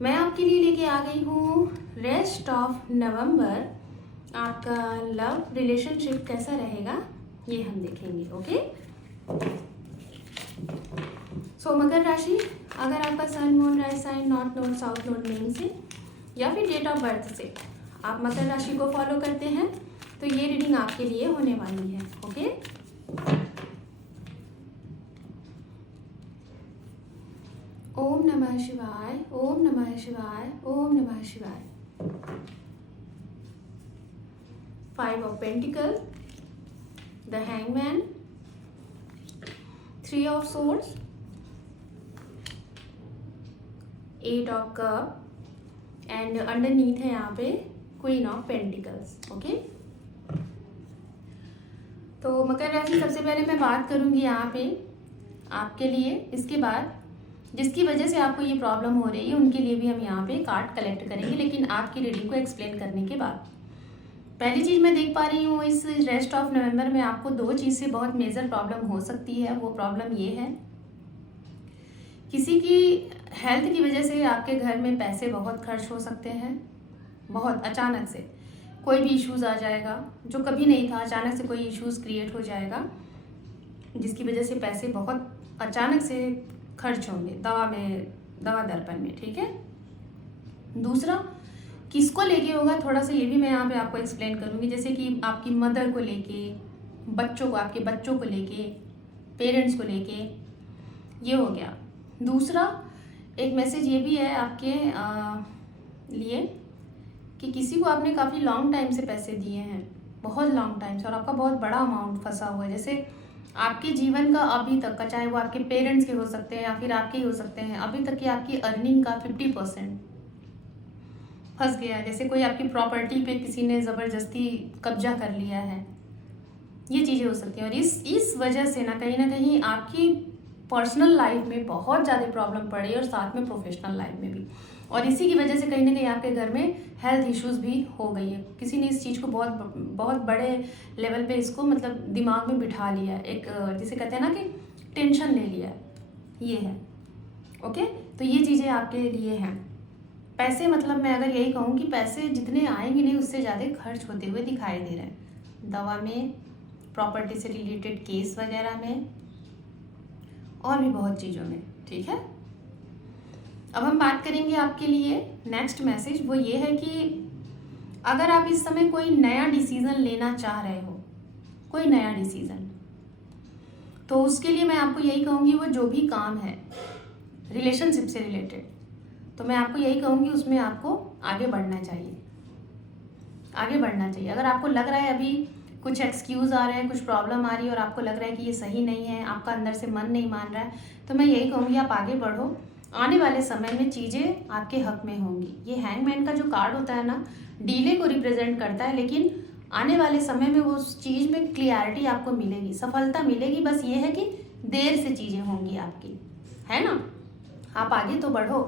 मैं आपके लिए लेके आ गई हूँ रेस्ट ऑफ नवंबर। आपका लव रिलेशनशिप कैसा रहेगा ये हम देखेंगे। ओके, सो मकर राशि, अगर आपका sun moon rise sign north node south node name से या फिर डेट ऑफ बर्थ से आप मकर राशि को फॉलो करते हैं तो ये रीडिंग आपके लिए होने वाली है। ओके, ओम नमः शिवाय, ओम नमः शिवाय, ओम नमः शिवाय। 5 of Pentacles, the Hangman, 3 of Swords, 8 of Cup and underneath है यहाँ पे क्वीन ऑफ पेंटिकल्स। ओके, तो मकर राशि, सबसे पहले मैं बात करूंगी यहाँ पे आपके लिए। इसके बाद जिसकी वजह से आपको ये प्रॉब्लम हो रही है उनके लिए भी हम यहाँ पे कार्ड कलेक्ट करेंगे, लेकिन आपकी रीडिंग को एक्सप्लेन करने के बाद पहली चीज़ मैं देख पा रही हूँ इस रेस्ट ऑफ नवंबर में आपको 2 चीज़ से बहुत मेजर प्रॉब्लम हो सकती है। वो प्रॉब्लम ये है, किसी की हेल्थ की वजह से आपके घर में पैसे बहुत खर्च हो सकते हैं। बहुत अचानक से कोई भी इश्यूज आ जाएगा जो कभी नहीं था, अचानक से कोई इश्यूज क्रिएट हो जाएगा जिसकी वजह से पैसे बहुत अचानक से खर्च होंगे दवा दर्पण में। ठीक है, दूसरा किसको लेके होगा थोड़ा सा ये भी मैं यहाँ पे आपको एक्सप्लेन करूँगी, जैसे कि आपकी मदर को लेके, बच्चों को, आपके बच्चों को लेके, पेरेंट्स को लेके, ये हो गया। दूसरा एक मैसेज ये भी है आपके लिए कि किसी को आपने काफ़ी लॉन्ग टाइम से पैसे दिए हैं, बहुत लॉन्ग टाइम से, और आपका बहुत बड़ा अमाउंट फंसा हुआ है। जैसे आपके जीवन का अभी तक का, चाहे वो आपके पेरेंट्स के हो सकते हैं या फिर आपके ही हो सकते हैं, अभी तक की आपकी अर्निंग का 50% फंस गया है। जैसे कोई आपकी प्रॉपर्टी पे किसी ने ज़बरदस्ती कब्जा कर लिया है, ये चीज़ें हो सकती हैं। और इस वजह से ना कहीं आपकी पर्सनल लाइफ में बहुत ज़्यादा प्रॉब्लम पड़ रही है और साथ में प्रोफेशनल लाइफ में भी। और इसी की वजह से कहीं ना कहीं आपके घर में हेल्थ इश्यूज भी हो गई है। किसी ने इस चीज़ को बहुत बड़े लेवल पे इसको मतलब दिमाग में बिठा लिया है, एक जिसे कहते हैं ना कि टेंशन ले लिया है, ये है। ओके, तो ये चीज़ें आपके लिए हैं। पैसे मतलब मैं अगर यही कहूँ कि पैसे जितने आएंगे नहीं उससे ज़्यादा खर्च होते हुए दिखाई दे रहे हैं, दवा में, प्रॉपर्टी से रिलेटेड केस वगैरह में, और भी बहुत चीज़ों में। ठीक है, अब हम बात करेंगे आपके लिए नेक्स्ट मैसेज। वो ये है कि अगर आप इस समय कोई नया डिसीजन लेना चाह रहे हो, कोई नया डिसीजन, तो उसके लिए मैं आपको यही कहूँगी वो जो भी काम है रिलेशनशिप से रिलेटेड, तो मैं आपको यही कहूँगी उसमें आपको आगे बढ़ना चाहिए, आगे बढ़ना चाहिए। अगर आपको लग रहा है अभी कुछ एक्सक्यूज़ आ रहे हैं, कुछ प्रॉब्लम आ रही है और आपको लग रहा है कि ये सही नहीं है, आपका अंदर से मन नहीं मान रहा है, तो मैं यही कहूँगी आप आगे बढ़ो। आने वाले समय में चीज़ें आपके हक में होंगी। ये हैंगमैन का जो कार्ड होता है ना, डीले को रिप्रेजेंट करता है, लेकिन आने वाले समय में वो उस चीज़ में क्लियरिटी आपको मिलेगी, सफलता मिलेगी। बस ये है कि देर से चीज़ें होंगी आपकी, है ना। आप आगे तो बढ़ो।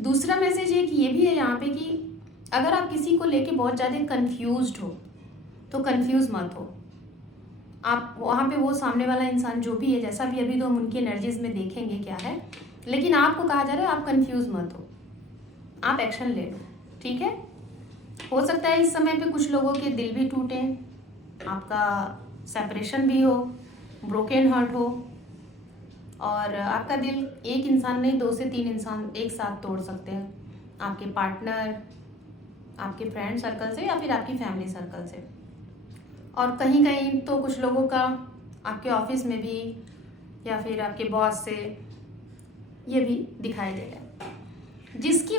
दूसरा मैसेज एक ये भी है यहाँ पे कि अगर आप किसी को लेके बहुत ज़्यादा कंफ्यूज्ड हो तो कंफ्यूज मत हो। आप वहाँ पे वो सामने वाला इंसान जो भी है, जैसा भी अभी तो हम उनकी एनर्जीज में देखेंगे क्या है, लेकिन आपको कहा जा रहा है आप कंफ्यूज मत हो, आप एक्शन ले लो। ठीक है, हो सकता है इस समय पे कुछ लोगों के दिल भी टूटे, आपका सेपरेशन भी हो, ब्रोकन हार्ट हो, और आपका दिल एक इंसान नहीं 2 से 3 इंसान एक साथ तोड़ सकते हैं, आपके पार्टनर, आपके फ्रेंड सर्कल से या फिर आपकी फैमिली सर्कल से। और कहीं कहीं तो कुछ लोगों का आपके ऑफिस में भी या फिर आपके बॉस से ये भी दिखाई दे रहा है, जिसकी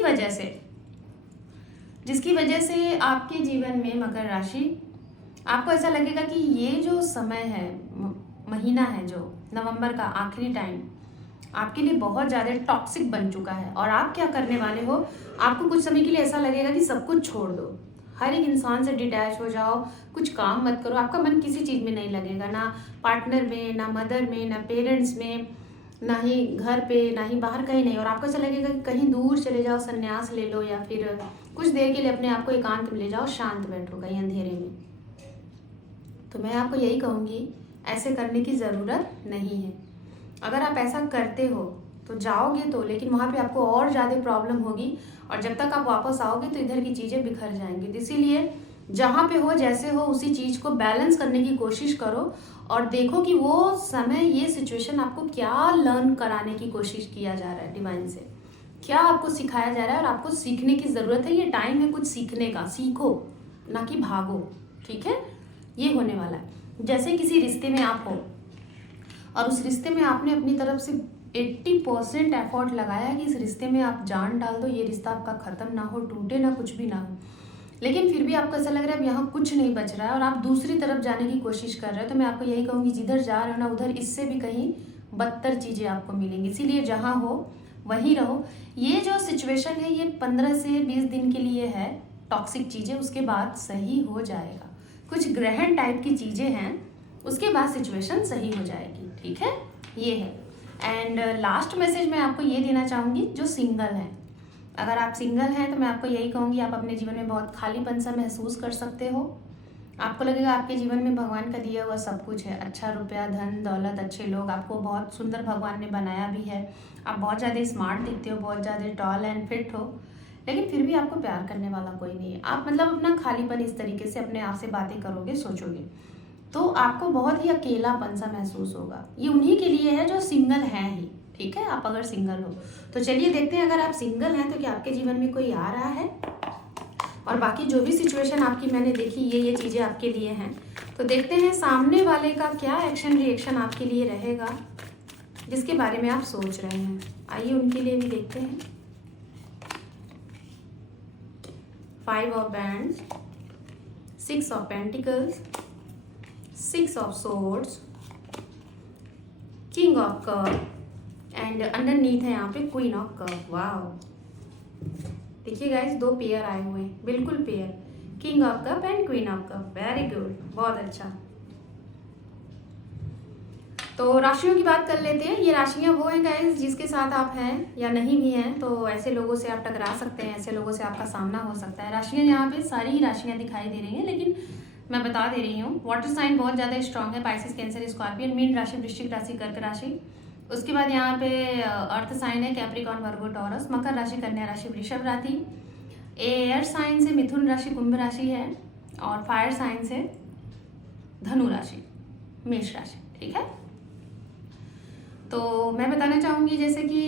वजह से आपके जीवन में मकर राशि आपको ऐसा लगेगा कि ये जो समय है, महीना है जो नवंबर का आखिरी टाइम, आपके लिए बहुत ज़्यादा टॉक्सिक बन चुका है। और आप क्या करने वाले हो, आपको कुछ समय के लिए ऐसा लगेगा कि सब कुछ छोड़ दो, हर एक इंसान से डिटैच हो जाओ, कुछ काम मत करो, आपका मन किसी चीज़ में नहीं लगेगा, ना पार्टनर में, ना मदर में, ना पेरेंट्स में, ना ही घर पे, ना ही बाहर, कहीं नहीं। और आपको ऐसा लगेगा कि कहीं दूर चले जाओ, संन्यास ले लो, या फिर कुछ देर के लिए अपने आप को एकांत में ले जाओ, शांत बैठो कहीं अंधेरे में। तो मैं आपको यही कहूँगी ऐसे करने की ज़रूरत नहीं है। अगर आप ऐसा करते हो तो जाओगे तो, लेकिन वहाँ पे आपको और ज़्यादा प्रॉब्लम होगी, और जब तक आप वापस आओगे तो इधर की चीज़ें बिखर जाएंगी। तो इसीलिए जहाँ पे हो जैसे हो उसी चीज़ को बैलेंस करने की कोशिश करो, और देखो कि वो समय, ये सिचुएशन आपको क्या लर्न कराने की कोशिश किया जा रहा है डिवाइन से, क्या आपको सिखाया जा रहा है, और आपको सीखने की ज़रूरत है। ये टाइम है कुछ सीखने का, सीखो ना कि भागो, ठीक है। ये होने वाला है जैसे किसी रिश्ते में आप हो और उस रिश्ते में आपने अपनी तरफ से 80% एफर्ट लगाया कि इस रिश्ते में आप जान डाल दो, ये रिश्ता आपका ख़त्म ना हो, टूटे ना, कुछ भी ना हो, लेकिन फिर भी आपको ऐसा लग रहा है अब यहाँ कुछ नहीं बच रहा है और आप दूसरी तरफ जाने की कोशिश कर रहे हो, तो मैं आपको यही कहूँगी जिधर जा रहे हो ना उधर इससे भी कहीं बदतर चीज़ें आपको मिलेंगी। इसीलिए जहाँ हो वहीं रहो। ये जो सिचुएशन है ये 15 से 20 दिन के लिए है, टॉक्सिक चीज़ें, उसके बाद सही हो जाएगा। कुछ ग्रहण टाइप की चीज़ें हैं, उसके बाद सिचुएशन सही हो जाएगी, ठीक है। ये है। एंड लास्ट मैसेज मैं आपको ये देना चाहूँगी, जो सिंगल हैं, अगर आप सिंगल हैं तो मैं आपको यही कहूँगी आप अपने जीवन में बहुत खालीपन सा महसूस कर सकते हो। आपको लगेगा आपके जीवन में भगवान का दिया हुआ सब कुछ है, अच्छा रुपया, धन दौलत, अच्छे लोग, आपको बहुत सुंदर भगवान ने बनाया भी है, आप बहुत ज़्यादा स्मार्ट दिखते हो, बहुत ज़्यादा टॉल एंड फिट हो, लेकिन फिर भी आपको प्यार करने वाला कोई नहीं है। आप मतलब अपना खालीपन इस तरीके से अपने आप से बातें करोगे, सोचोगे, तो आपको बहुत ही अकेलापन सा महसूस होगा। ये उन्हीं के लिए है जो सिंगल हैं ही, ठीक है। आप अगर सिंगल हो तो चलिए देखते हैं, अगर आप सिंगल हैं तो क्या आपके जीवन में कोई आ रहा है, और बाकी जो भी सिचुएशन आपकी मैंने देखी ये चीज़ें आपके लिए हैं। तो देखते हैं सामने वाले का क्या एक्शन रिएक्शन आपके लिए रहेगा जिसके बारे में आप सोच रहे हैं। आइए उनके लिए भी देखते हैं। 5 of bands, 6 of pentacles, 6 of swords, king of cup, and underneath है यहाँ पे क्वीन ऑफ कप। वाओ, देखिए गाइस, 2 पेयर आए हुए हैं, बिल्कुल pair, king of cup and queen of cup. Very good, बहुत अच्छा। तो राशियों की बात कर लेते हैं। ये राशियां वो हैं गाइस जिसके साथ आप हैं या नहीं भी हैं, तो ऐसे लोगों से आप टकरा सकते हैं, ऐसे लोगों से आपका सामना हो सकता है। राशियां यहाँ पे सारी ही राशियां दिखाई दे रही हैं, लेकिन मैं बता दे रही हूँ। वाटर साइन बहुत ज़्यादा स्ट्रांग है, पाइसिस, कैंसर, स्कॉर्पियन, मीन राशि, वृश्चिक राशि, कर्क राशि। उसके बाद यहाँ पे अर्थ साइन है कैप्रिकॉर्न, वर्गो, टॉरस। मकर राशि, कन्या राशि, वृषभ राशि। एयर साइन से मिथुन राशि, कुंभ राशि है, और फायर साइन से धनु राशि, मेष राशि, ठीक है। तो मैं बताना चाहूँगी जैसे कि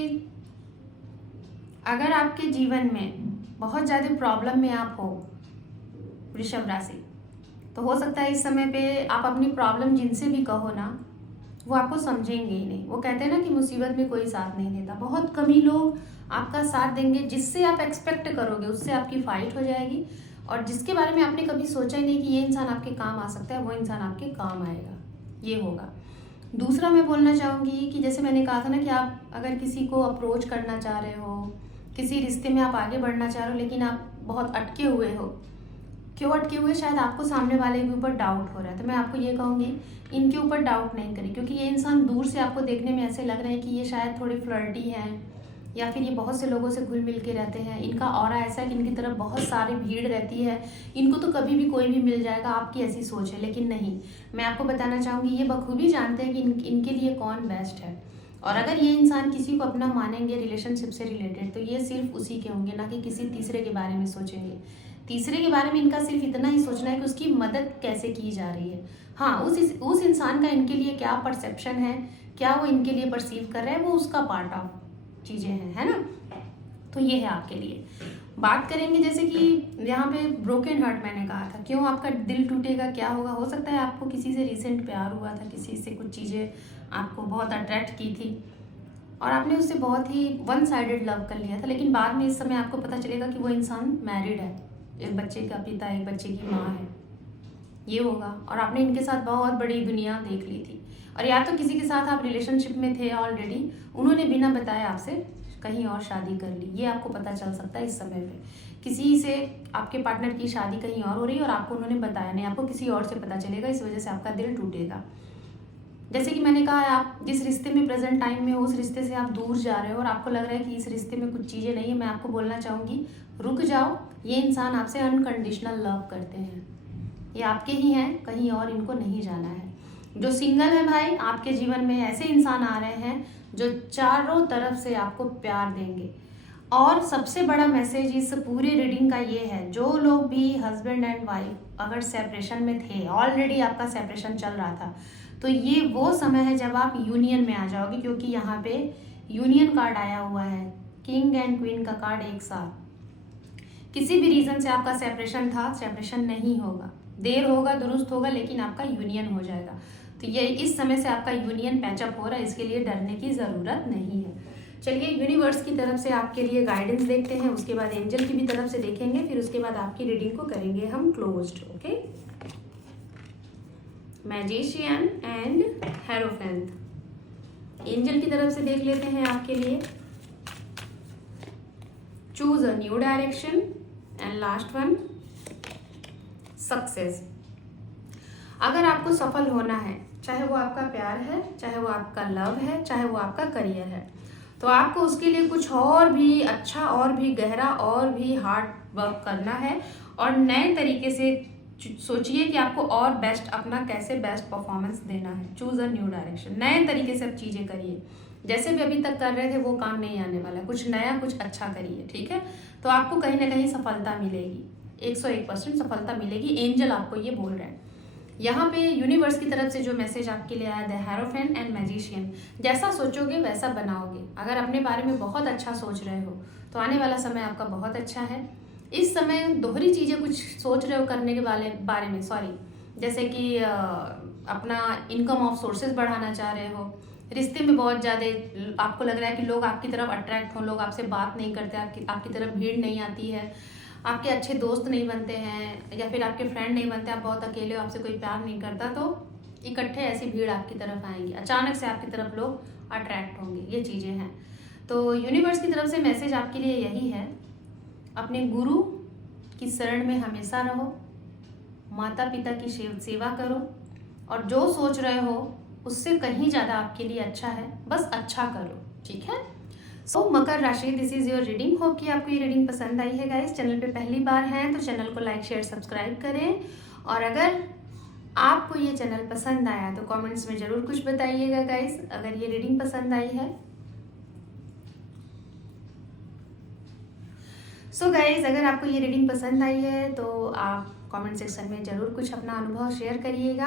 अगर आपके जीवन में बहुत ज़्यादा प्रॉब्लम में आप हो, वृषभ राशि, तो हो सकता है इस समय पे आप अपनी प्रॉब्लम जिनसे भी कहो ना, वो आपको समझेंगे ही नहीं। वो कहते हैं ना कि मुसीबत में कोई साथ नहीं देता, बहुत कम ही लोग आपका साथ देंगे। जिससे आप एक्सपेक्ट करोगे उससे आपकी फाइट हो जाएगी, और जिसके बारे में आपने कभी सोचा ही नहीं कि ये इंसान आपके काम आ सकता है, वो इंसान आपके काम आएगा, ये होगा। दूसरा मैं बोलना चाहूँगी कि जैसे मैंने कहा था ना कि आप अगर किसी को अप्रोच करना चाह रहे हो, किसी रिश्ते में आप आगे बढ़ना चाह रहे हो, लेकिन आप बहुत अटके हुए हो। क्यों अटके हुए? शायद आपको सामने वाले के ऊपर डाउट हो रहा है। तो मैं आपको ये कहूँगी इनके ऊपर डाउट नहीं करें, क्योंकि ये इंसान दूर से आपको देखने में ऐसे लग रहे हैं कि ये शायद थोड़े फ्लर्टी हैं, या फिर ये बहुत से लोगों से घुल मिल के रहते हैं। इनका ऑरा ऐसा है कि इनकी तरफ बहुत सारी भीड़ रहती है, इनको तो कभी भी कोई भी मिल जाएगा, आपकी ऐसी सोच है। लेकिन नहीं, मैं आपको बताना चाहूँगी ये बखूबी जानते हैं कि इनके लिए कौन बेस्ट है। और अगर ये इंसान किसी को अपना मानेंगे रिलेशनशिप से रिलेटेड, तो ये सिर्फ उसी के होंगे, ना कि किसी तीसरे के बारे में सोचेंगे। तीसरे के बारे में इनका सिर्फ इतना ही सोचना है कि उसकी मदद कैसे की जा रही है। हाँ, उस इंसान का इनके लिए क्या परसेप्शन है, क्या वो इनके लिए परसीव कर रहा है, वो उसका पार्ट ऑफ चीज़ें हैं, है ना। तो ये है आपके लिए। बात करेंगे जैसे कि यहाँ पे ब्रोकन हार्ट मैंने कहा था, क्यों आपका दिल टूटेगा, क्या होगा। हो सकता है आपको किसी से रिसेंट प्यार हुआ था, किसी से कुछ चीज़ें आपको बहुत अट्रैक्ट की थी, और आपने उससे बहुत ही वन साइडेड लव कर लिया था, लेकिन बाद में इस समय आपको पता चलेगा कि वो इंसान मैरिड है, एक बच्चे का पिता, एक बच्चे की माँ है, ये होगा। और आपने इनके साथ बहुत बड़ी दुनिया देख ली थी, और या तो किसी के साथ आप रिलेशनशिप में थे ऑलरेडी, उन्होंने बिना बताए आपसे कहीं और शादी कर ली, ये आपको पता चल सकता है इस समय पे। किसी से आपके पार्टनर की शादी कहीं और हो रही है और आपको उन्होंने बताया नहीं, आपको किसी और से पता चलेगा, इस वजह से आपका दिल टूटेगा। जैसे कि मैंने कहा, आप जिस रिश्ते में प्रेजेंट टाइम में हो उस रिश्ते से आप दूर जा रहे हो और आपको लग रहा है कि इस रिश्ते में कुछ चीज़ें नहीं है, मैं आपको बोलना चाहूँगी रुक जाओ। ये इंसान आपसे अनकंडीशनल लव करते हैं, ये आपके ही हैं, कहीं और इनको नहीं जाना है। जो सिंगल है भाई, आपके जीवन में ऐसे इंसान आ रहे हैं जो चारों तरफ से आपको प्यार देंगे। और सबसे बड़ा मैसेज इस पूरी रीडिंग का ये है, जो लोग भी हस्बैंड एंड वाइफ अगर सेपरेशन में थे, ऑलरेडी आपका सेपरेशन चल रहा था, तो ये वो समय है जब आप यूनियन में आ जाओगे, क्योंकि यहाँ पे यूनियन कार्ड आया हुआ है, किंग एंड क्वीन का कार्ड एक साथ। किसी भी रीजन से आपका सेपरेशन था, सेपरेशन नहीं होगा, देर होगा दुरुस्त होगा, लेकिन आपका यूनियन हो जाएगा। तो ये इस समय से आपका यूनियन पैचअप हो रहा है, इसके लिए डरने की ज़रूरत नहीं है। चलिए यूनिवर्स की तरफ से आपके लिए गाइडेंस देखते हैं, उसके बाद एंजल की भी तरफ से देखेंगे, फिर उसके बाद आपकी रीडिंग को करेंगे हम closed. Okay, magician and hierophant. Angel की तरफ से देख लेते हैं आपके लिए, choose a new direction and last one success. अगर आपको सफल होना है, चाहे वो आपका प्यार है, चाहे वो आपका लव है, चाहे वो आपका करियर है, तो आपको उसके लिए कुछ और भी अच्छा, और भी गहरा, और भी हार्ड वर्क करना है, और नए तरीके से सोचिए कि आपको और बेस्ट अपना कैसे बेस्ट परफॉर्मेंस देना है। चूज अ न्यू डायरेक्शन, नए तरीके से अब चीज़ें करिए, जैसे भी अभी तक कर रहे थे वो काम नहीं आने वाला, कुछ नया कुछ अच्छा करिए, ठीक है। तो आपको कहीं ना कहीं सफलता मिलेगी, 101% सफलता मिलेगी, एंजल आपको ये बोल रहे हैं। यहाँ पे यूनिवर्स की तरफ से जो मैसेज आपके लिए आया, द हेरोफेंट एंड मैजिशियन, जैसा सोचोगे वैसा बनाओगे। अगर अपने बारे में बहुत अच्छा सोच रहे हो तो आने वाला समय आपका बहुत अच्छा है। इस समय दोहरी चीज़ें कुछ सोच रहे हो करने के बारे में, जैसे कि अपना इनकम ऑफ सोर्सेज बढ़ाना चाह रहे हो, रिश्ते में बहुत ज़्यादा आपको लग रहा है कि लोग आपकी तरफ अट्रैक्ट हों, लोग आपसे बात नहीं करते, आपकी तरफ भीड़ नहीं आती है, आपके अच्छे दोस्त नहीं बनते हैं, या फिर आपके फ्रेंड नहीं बनते, आप बहुत अकेले हो, आपसे कोई प्यार नहीं करता, तो इकट्ठे ऐसी भीड़ आपकी तरफ आएंगी, अचानक से आपकी तरफ लोग अट्रैक्ट होंगे, ये चीज़ें हैं। तो यूनिवर्स की तरफ से मैसेज आपके लिए यही है, अपने गुरु की शरण में हमेशा रहो, माता पिता की सेवा करो, और जो सोच रहे हो उससे कहीं ज़्यादा आपके लिए अच्छा है, बस अच्छा करो, ठीक है। सो मकर राशि, this is your reading. Hope कि आपको ये रीडिंग पसंद आई है गाइस। चैनल पे पहली बार हैं तो चैनल को लाइक शेयर सब्सक्राइब करें, और अगर आपको ये चैनल पसंद आया तो कमेंट्स में ज़रूर कुछ बताइएगा गाइस, अगर ये रीडिंग पसंद आई है। सो गाइस, अगर आपको ये रीडिंग पसंद आई है तो आप कमेंट सेक्शन में ज़रूर कुछ अपना अनुभव शेयर करिएगा।